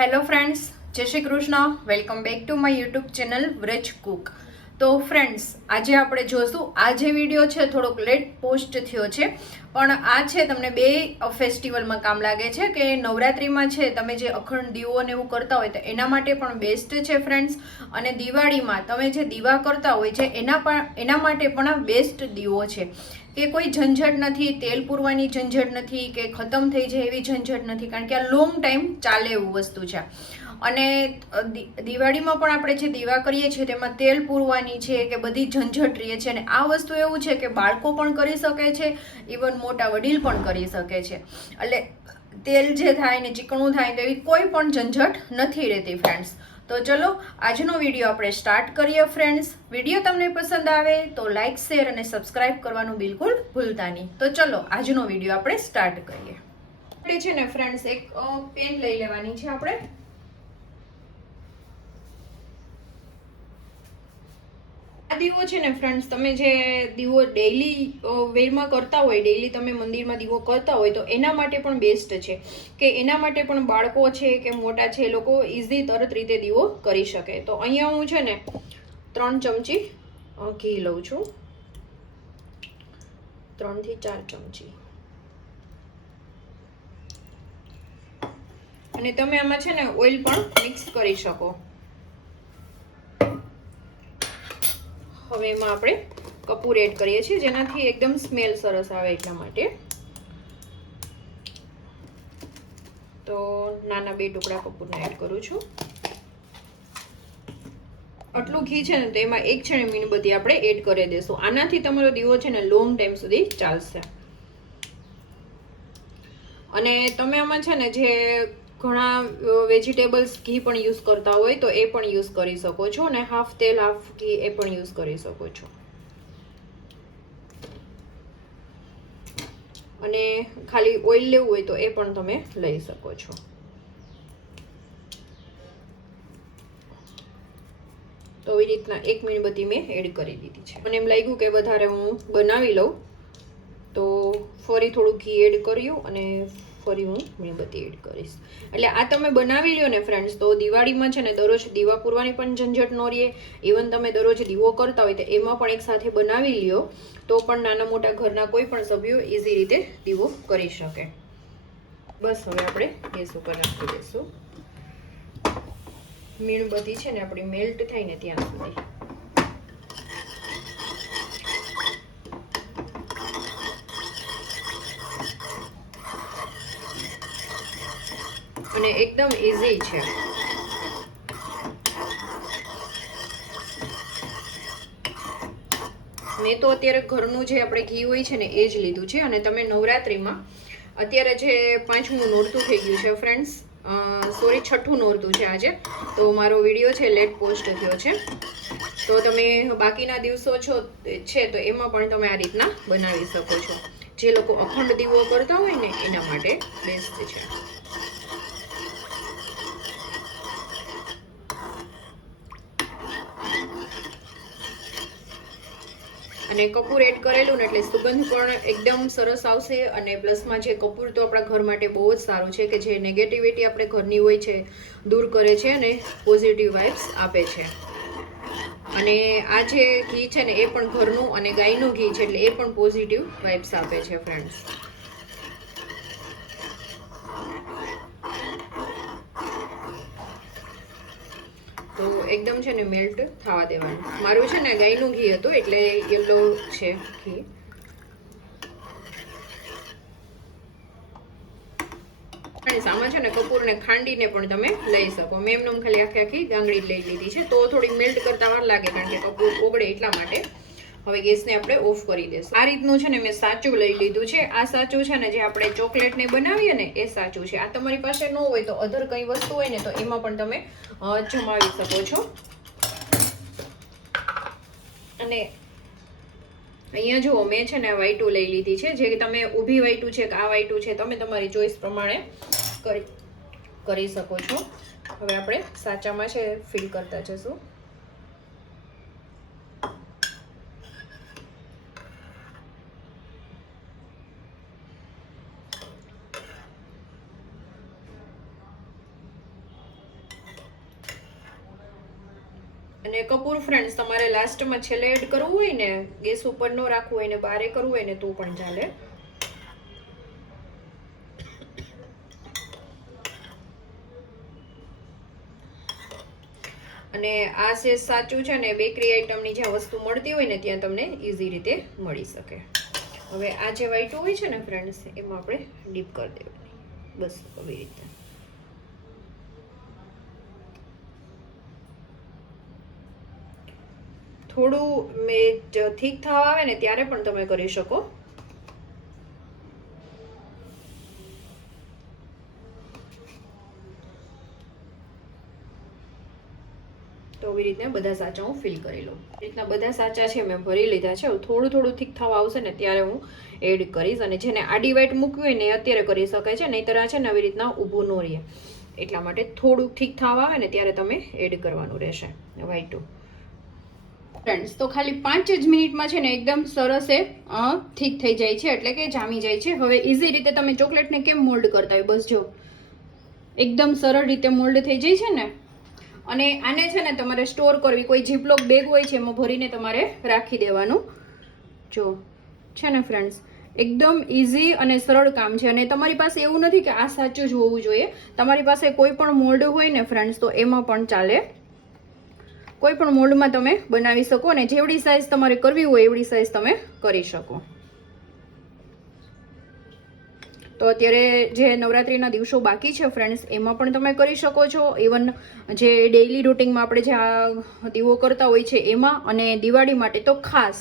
Hello friends Jai Shri Krishna welcome back to my YouTube channel Vraj cook તો friends આજે આપણે જોશું, આ જે વીડિયો છે, થોડોક લેટ પોસ્ટ થયો છે, પણ આ છે તમને બે ફેસ્ટિવલમાં કામ લાગે છે કે નવરાત્રિમાં છે, તમે જે અખંડ દીવો ને એવું કરતા હોય, તો એના માટે પણ બેસ્ટ છે ફ્રેન્ડ્સ અને દિવાળીમાં તમે જે દીવા કરતા હોય છે, એના પણ, એના માટે પણ બેસ્ટ દીવો છે. કે કોઈ ઝંઝટ નથી, તેલ પૂરવાની ઝંઝટ નથી, કે ખતમ થઈ જાય એવી ઝંઝટ નથી, કારણ કે આ લોંગ ટાઈમ ચાલે એવું વસ્તુ છે. અને દિવાળીમાં પણ આપણે જે દીવા કરીએ છીએ, તેમાં તેલ પૂરવાની છે, કે બધી ઝંઝટ રહે છે અને આ વસ્તુ એવું છે કે બાળકો પણ કરી શકે છે ઇવન મોટા વડીલ પણ કરી શકે છે. એટલે તેલ જે થાય ને ચીકણું થાય તો એવી કોઈ પણ ઝંઝટ નથી રહેતી ફ્રેન્ડ્સ તો ચલો, આજનો વીડિયો આપણે સ્ટાર્ટ કરીએ ફ્રેન્ડ્સ વીડિયો તમને પસંદ આવે તો લાઇક શેર અને સબસ્ક્રાઇબ કરવાનું બિલકુલ ભૂલતા નહીં. તો ચલો, આજનો વીડિયો આપણે સ્ટાર્ટ કરીએ. આપણે છે ને ફ્રેન્ડ્સ એક પેન લઈ લેવાની છે આપણે. દીવો છે ને ફ્રેન્ડ્સ તમે જે દીવો ડેઈલી વેરમાં કરતા હોય ડેઈલી તમે મંદિરમાં દીવો કરતા હોય, તો એના માટે પણ બેસ્ટ છે. કે એના માટે પણ બાળકો છે કે મોટા છે, એ લોકો ઇઝી તરત રીતે દીવો કરી શકે. તો અહીંયા હું છે ને ત્રણ ચમચી ઘી લઉં છું. ત્રણથી ચાર ચમચી. અને તમે આમાં છે ને ઓઇલ પણ મિક્સ કરી શકો. હવે એમાં આપણે કપૂર એડ કરીએ છીએ, જેનાથી એકદમ સ્મેલ સરસ આવે એટલા માટે. તો નાના બે ટુકડા કપૂરના એડ કરું છું. આટલું ઘી છે ને, તો એમાં એક છે ને મીણબત્તી આપણે એડ કરી દઈશું આનાથી તમારો દીવો છે ને લોંગ ટાઈમ સુધી ચાલશે. અને તમે આમાં છે ને જે ઘણા વેજીટેબલ્સ ઘી પણ યુઝ કરતા હોય તો એ પણ યુઝ કરી શકો છો અને હાફ તેલ હાફ ઘી એ પણ યુઝ કરી શકો છો. અને ખાલી ઓઇલ લેવું હોય તો એ પણ તમે લઈ શકો છો. તો એવી રીતના એક મીણબત્તી મેં એડ કરી દીધી છે. મને એમ લાગ્યું કે વધારે હું બનાવી લઉં. તો ફરી થોડું ઘી એડ કર્યું અને ફરી હું મીણબત્તી એડ કરીશ. એટલે આ તમે બનાવી લ્યો ને ફ્રેન્ડ્સ તો દિવાળીમાં છે ને દરરોજ દીવા પૂરવાની પણ ઝંઝટ ન રહે ઇવન તમે દરરોજ દીવો કરતા હોય તો એમાં પણ એક સાથે બનાવી લ્યો, તો પણ નાના મોટા ઘરના કોઈ પણ સભ્યો ઇઝી રીતે દીવો કરી શકે. બસ હવે આપણે ગેસ ઉપર નાખી દઈશું. મીણબત્તી છે ને આપણી મેલ્ટ થાય ને ત્યાં સુધી અને એકદમ ઇઝી છે. મેં તો અત્યારે ઘરનું જે આપણે ઘી હોય છે ને, એ જ લીધું છે. અને તમે નવરાત્રિમાં, અત્યારે જે પાંચમું નોરતું થઈ ગયું છે ફ્રેન્ડ્સ સોરી છઠ્ઠું નોરતું છે આજે. તો મારો વીડિયો છે લેટ પોસ્ટ થયો છે. તો તમે બાકીના દિવસો છો છે, તો એમાં પણ તમે આ રીતના બનાવી શકો છો. જે લોકો અખંડ દીવો કરતા હોય ને, એના માટે બેસ્ટ છે. અને કપૂર એડ કરેલું ને એટલે સુગંધ પણ એકદમ સરસ આવશે અને પ્લસમાં જે કપૂર તો આપણા ઘર માટે બહુ જ સારું છે કે જે નેગેટિવિટી આપણે ઘરની હોય છે, દૂર કરે છે અને પોઝિટિવ વાઇબ્સ આપે છે. અને આ જે ઘી છે ને એ પણ ઘરનું અને ગાયનું ઘી છે એટલે એ પણ પોઝિટિવ વાઇબ્સ આપે છે ફ્રેન્ડ્સ તો એકદમ છે ને મેલ્ટ થવા દેવાનું. મારું છે ને ગાયનું ઘી હતું, એટલે યલો છે ઘી. આમાં છે ને કપૂરને ખાંડીને પણ તમે લઈ શકો. મેં એમનું ખાલી આખી આખી ગાંગડી લઈ લીધી છે. તો થોડી મેલ્ટ કરતા વાર લાગે, કારણ કે કપૂર ઓગળે એટલા માટે. હવે ગેસને આપણે ઓફ કરી દઈશું આ રીતનું છે ને મેં સાચું લઈ લીધું છે. આ સાચું છે ને જે આપણે ચોકલેટને બનાવીએ ને એ સાચું છે. આ તમારી પાસે ન હોય તો અધર કંઈ વસ્તુ હોય ને તો એમાં પણ તમે જમાવી શકો છો. અને અહીંયા જુઓ, મેં છે ને વાઈટું લઈ લીધી છે. જે તમે ઊભી વાઈટું છે કે આ વાઈટું છે, તમે તમારી ચોઈસ પ્રમાણે કરી કરી શકો છો. હવે આપણે સાચામાં છે ફિલ કરતા જશું. અને કપૂર ફ્રેન્ડ્સ તમારે લાસ્ટમાં છેલ્લે એડ કરવું હોય ને ગેસ ઉપર ન રાખવું હોય ને, બારે કરવું હોય ને, તો પણ ચાલે. અને આ છે સાચું છે ને બેકરી આઈટમની જ્યાં વસ્તુ મળતી હોય ને, ત્યાં તમને ઇઝી રીતે મળી શકે. હવે આ જે વાઈટું હોય છે ને ફ્રેન્ડ્સ એમાં આપણે ડીપ કરી દેવાની. બસ, આવી રીતે. થોડું મેં થીક થવા આવે ને ત્યારે પણ તમે કરી શકો. તો આવી રીતના બધા સાચા હું ફિલ કરી લઉં. રીતના બધા સાચા છે, મેં ભરી લીધા છે. થોડું થોડું થીક થવા આવશે ને ત્યારે હું એડ કરીશ અને જેને આડી વાઈટ મૂક્યું હોય ને અત્યારે કરી શકાય છે, નહીંતર આ છે ને આવી રીતના ઊભું ન રહે. એટલા માટે થોડુંક ઠીક થવા આવે ને ત્યારે તમે એડ કરવાનું રહેશે. વાઈટું ફ્રેન્ડ્સ તો ખાલી પાંચ જ મિનિટમાં છે ને એકદમ સરસ એ ઠીક થઈ જાય છે, એટલે કે જામી જાય છે. હવે ઇઝી રીતે તમે ચોકલેટને કેમ મોલ્ડ કરતા હોય? બસ જો. એકદમ સરળ રીતે મોલ્ડ થઈ જાય છે ને. અને આને છે ને તમારે સ્ટોર કરવી, કોઈ જીપલોક બેગ હોય છે, એમાં ભરીને તમારે રાખી દેવાનું. જો, છે ને ફ્રેન્ડ્સ એકદમ ઇઝી અને સરળ કામ છે. અને તમારી પાસે એવું નથી કે આ સાચું જ હોવું જોઈએ. તમારી પાસે કોઈ પણ મોલ્ડ હોય ને ફ્રેન્ડ્સ તો એમાં પણ ચાલે કોઈ પણ મોલ્ડમાં તમે બનાવી શકો અને જેવડી સાઇઝ તમારે કરવી હોય એવડી સાઇઝ તમે કરી શકો. તો અત્યારે જે નવરાત્રિના દિવસો બાકી છે ફ્રેન્ડ્સ એમાં પણ તમે કરી શકો છો. ઇવન જે ડેઇલી રૂટિનમાં આપણે જે આ દીવો કરતા હોય છે એમાં અને દિવાળી માટે તો ખાસ.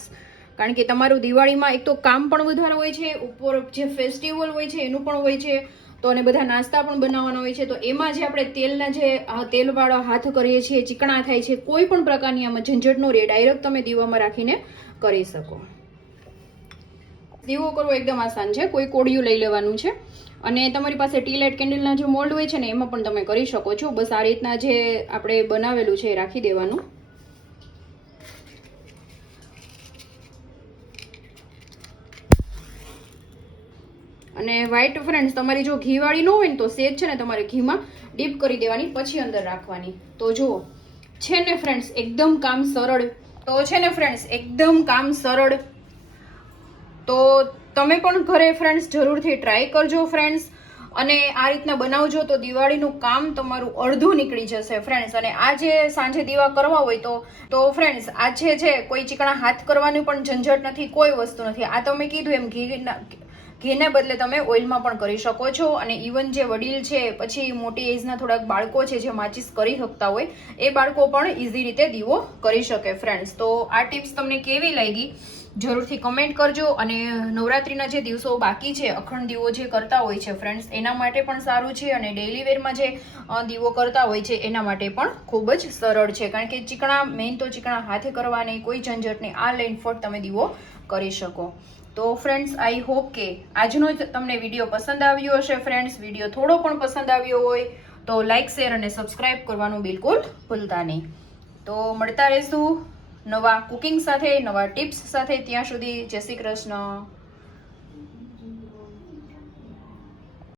કારણ કે તમારું દિવાળીમાં એક તો કામ પણ વધારે હોય છે, ઉપર જે ફેસ્ટિવલ હોય છે એનું પણ હોય છે તો અને બધા નાસ્તા પણ બનાવવાના હોય છે. તો એમાં જે આપણે તેલના જે તેલવાળા હાથ કરીએ છીએ, ચીકણા થાય છે, કોઈ પણ પ્રકારની આમાં ઝંઝટનો રે ડાયરેક્ટ તમે દીવામાં રાખીને કરી શકો. દીવો કરવો એકદમ આસાન છે. કોઈ કોડિયું લઈ લેવાનું છે. અને તમારી પાસે ટી લાઇટ કેન્ડલના જે મોલ્ડ હોય છે ને, એમાં પણ તમે કરી શકો છો. બસ આ રીતના જે આપણે બનાવેલું છે એ રાખી દેવાનું. અને વ્હાઈટ ફ્રેન્ડ્સ તમારી જો ઘીવાળી ન હોય ને તો સેજ છે ને તમારે ઘીમાં ડીપ કરી દેવાની, પછી અંદર રાખવાની. તો જુઓ, છે ને ફ્રેન્ડ્સ એકદમ કામ સરળ. તો છે ને ફ્રેન્ડ્સ એકદમ કામ સરળ. તો તમે પણ ઘરે ફ્રેન્ડ્સ જરૂરથી ટ્રાય કરજો ફ્રેન્ડ્સ અને આ રીતના બનાવજો તો દિવાળીનું કામ તમારું અડધું નીકળી જશે ફ્રેન્ડ્સ અને આજે સાંજે દીવા કરવા હોય તો તો ફ્રેન્ડ્સ આજે છે, કોઈ ચીકણા હાથ કરવાની પણ ઝંઝટ નથી, કોઈ વસ્તુ નથી. આ તમે કીધું એમ ઘી ઘીને બદલે તમે ઓઇલમાં પણ કરી શકો છો અને ઇવન જે વડીલ છે, પછી મોટી એજના થોડાક બાળકો છે જે માચીસ કરી શકતા હોય, એ બાળકો પણ ઇઝી રીતે દીવો કરી શકે ફ્રેન્ડ્સ તો આ ટિપ્સ તમને કેવી લાગી? જરૂરથી કમેન્ટ કરજો અને નવરાત્રિના જે દિવસો બાકી છે, અખંડ દીવો જે કરતા હોય છે ફ્રેન્ડ્સ એના માટે પણ સારું છે અને ડેઇલી વેરમાં જે દીવો કરતા હોય છે, એના માટે પણ ખૂબ જ સરળ છે. કારણ કે ચીકણા મેઇન તો ચીકણા હાથે કરવાની, કોઈ ઝંઝટ નહીં આ લાઈન ફોટ તમે દીવો કરી શકો. તો ફ્રેન્ડ્સ આઈ હોપ કે આજનો જ તમને વીડિયો પસંદ આવ્યો હશે ફ્રેન્ડ્સ વીડિયો થોડો પણ પસંદ આવ્યો હોય તો લાઇક શેર અને સબસ્ક્રાઇબ કરવાનું બિલકુલ ભૂલતા નહીં. તો મળતા રહેશું નવા કુકિંગ સાથે, નવા ટિપ્સ સાથે. ત્યાં સુધી જય શ્રી કૃષ્ણ.